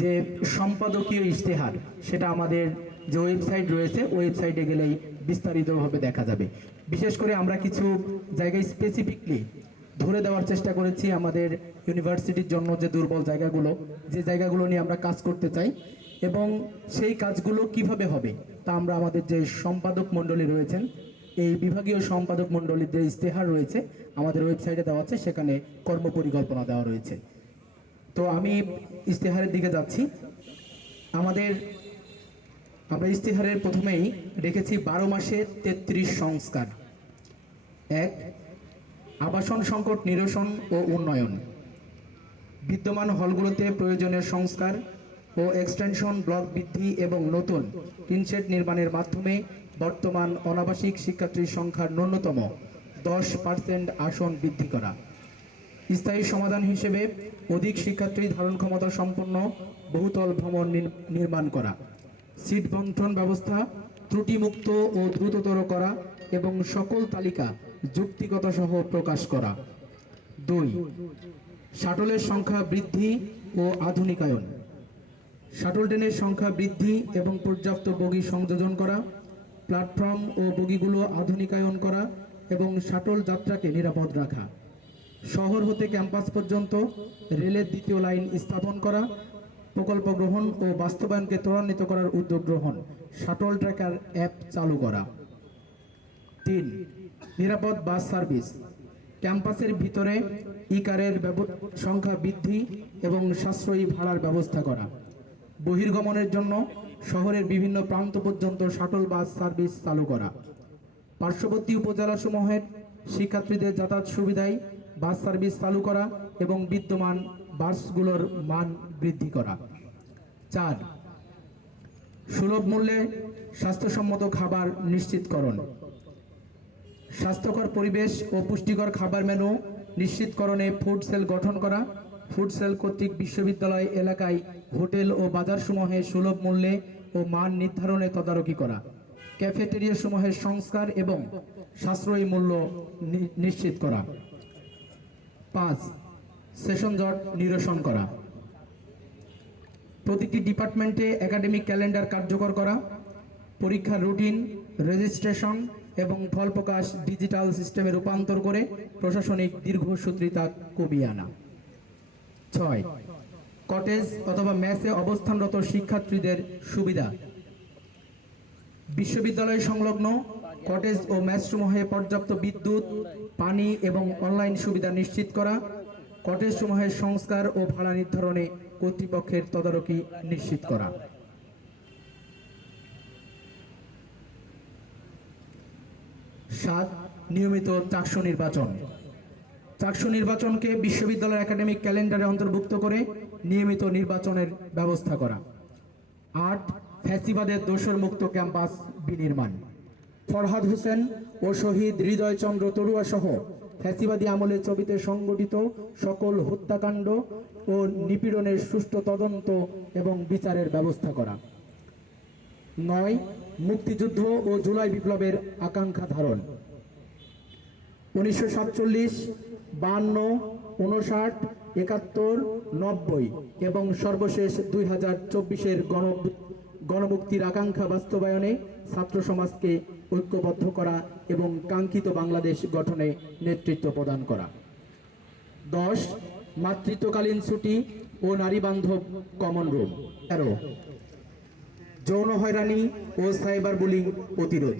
যে সম্পাদকীয় ইশতেহার সেটা আমাদের যে ওয়েবসাইট রয়েছে ওয়েবসাইটে গেলেই বিস্তারিতভাবে দেখা যাবে। বিশেষ করে আমরা কিছু জায়গায় স্পেসিফিকলি ধরে দেওয়ার চেষ্টা করেছি আমাদের ইউনিভার্সিটির জন্য যে দুর্বল জায়গাগুলো, যে জায়গাগুলো নিয়ে আমরা কাজ করতে চাই এবং সেই কাজগুলো কিভাবে হবে তা আমরা আমাদের যে সম্পাদক মণ্ডলী রয়েছেন, এই বিভাগীয় সম্পাদক মণ্ডলীর যে ইশতেহার রয়েছে আমাদের ওয়েবসাইটে দেওয়া আছে, সেখানে কর্মপরিকল্পনা দেওয়া রয়েছে। তো আমি ইশতেহারের দিকে যাচ্ছি। আমরা ইশতেহারের প্রথমেই রেখেছি 12 মাসে 33 সংস্কার। 1, আবাসন সংকট নিরসন ও উন্নয়ন। বিদ্যমান হলগুলোতে প্রয়োজনীয় সংস্কার ও এক্সটেনশন ব্লক বৃদ্ধি এবং নতুন টিনশেড নির্মাণের মাধ্যমে বর্তমান অনাবাসিক শিক্ষার্থীর সংখ্যার ন্যূনতম 10% আসন বৃদ্ধি করা। স্থায়ী সমাধান হিসেবে অধিক শিক্ষার্থী ধারণ ক্ষমতা সম্পন্ন বহুতল ভবন নির্মাণ করা। সিট বন্টন ব্যবস্থা ত্রুটিমুক্ত ও দ্রুততর করা এবং সকল তালিকা যুক্তিগত সহ প্রকাশ করা। 2, শাটলের সংখ্যা বৃদ্ধি ও আধুনিকায়ন। শাটল ট্রেনের সংখ্যা বৃদ্ধি এবং পর্যাপ্ত বগি সংযোজন করা, প্ল্যাটফর্ম ও বগিগুলো আধুনিকায়ন করা এবং শাটল যাত্রাকে নিরাপদ রাখা। শহর হতে ক্যাম্পাস পর্যন্ত রেলের 2য় লাইন স্থাপন করা, প্রকল্প গ্রহণ ও বাস্তবায়নকে ত্বরান্বিত করার উদ্যোগ গ্রহণ, শাটল ট্র্যাকার অ্যাপ চালু করা। 3, নিরাপদ বাস সার্ভিস। ক্যাম্পাসের ভিতরে ই-কারের সংখ্যা বৃদ্ধি এবং সাশ্রয়ী ভাড়ার ব্যবস্থা করা। বহির্গমনের জন্য শহরের বিভিন্ন প্রান্ত পর্যন্ত শাটল বাস সার্ভিস চালু করা। পার্শ্ববর্তী উপজেলাসমূহের শিক্ষার্থীদের যাতায়াত সুবিধায় বাস সার্ভিস চালু করা এবং বিদ্যমান বাসগুলোর মান বৃদ্ধি করা। 4, সুলভ মূল্যে স্বাস্থ্যসম্মত খাবার নিশ্চিতকরণ। স্বাস্থ্যকর পরিবেশ ও পুষ্টিকর খাবার মেনু নিশ্চিতকরণে ফুড সেল গঠন করা। ফুড সেল কর্তৃক বিশ্ববিদ্যালয় এলাকায় হোটেল ও বাজারসমূহে সুলভ মূল্যে ও মান নির্ধারণে তদারকি করা। ক্যাফেটেরিয়াসমূহের সংস্কার এবং সাশ্রয়ী মূল্য নিশ্চিত করা। 5, সেশন জট নিরসন করা। প্রতিটি ডিপার্টমেন্টে একাডেমিক ক্যালেন্ডার কার্যকর করা। পরীক্ষার রুটিন, রেজিস্ট্রেশন এবং ফল প্রকাশ ডিজিটাল সিস্টেমে রূপান্তর করে প্রশাসনিক দীর্ঘসূত্রিতা কমিয়ে আনা। 6, কটেজ অথবা মেসে অবস্থানরত শিক্ষার্থীদের সুবিধা। বিশ্ববিদ্যালয় সংলগ্ন কটেজ ও মেসসমূহে পর্যাপ্ত বিদ্যুৎ, পানি এবং অনলাইন সুবিধা নিশ্চিত করা। কটেজসমূহের সংস্কার ও ভাড়া নির্ধারণে কর্তৃপক্ষের তদারকি নিশ্চিত করা। 7, নিয়মিত চাকসু নির্বাচন। চাকসু নির্বাচনকে বিশ্ববিদ্যালয়ের একাডেমিক ক্যালেন্ডারে অন্তর্ভুক্ত করে নিয়মিত নির্বাচনের ব্যবস্থা করা। 8, ফ্যাসিবাদের দোসর মুক্ত ক্যাম্পাস বিনির্মাণ। ফরহাদ হোসেন ও শহীদ হৃদয়চন্দ্র তরুয়া সহ ফ্যাসিবাদী আমলের ছবিতে সংগঠিত সকল হত্যাকাণ্ড ও নিপীড়নের সুষ্ঠু তদন্ত এবং বিচারের ব্যবস্থা করা। 9, মুক্তিযুদ্ধ ও জুলাই বিপ্লবের আকাঙ্ক্ষা ধারণ। 1947, 52, 59, 71, 90 এবং সর্বশেষ 2024-এর গণমুক্তির আকাঙ্ক্ষা বাস্তবায়নে ছাত্র সমাজকে ঐক্যবদ্ধ করা এবং কাঙ্ক্ষিত বাংলাদেশ গঠনে নেতৃত্ব প্রদান করা। 10, মাতৃত্বকালীন ছুটি ও নারী বান্ধব কমন রুম। 13, যৌন হয়রানি ও সাইবার বুলিং প্রতিরোধ।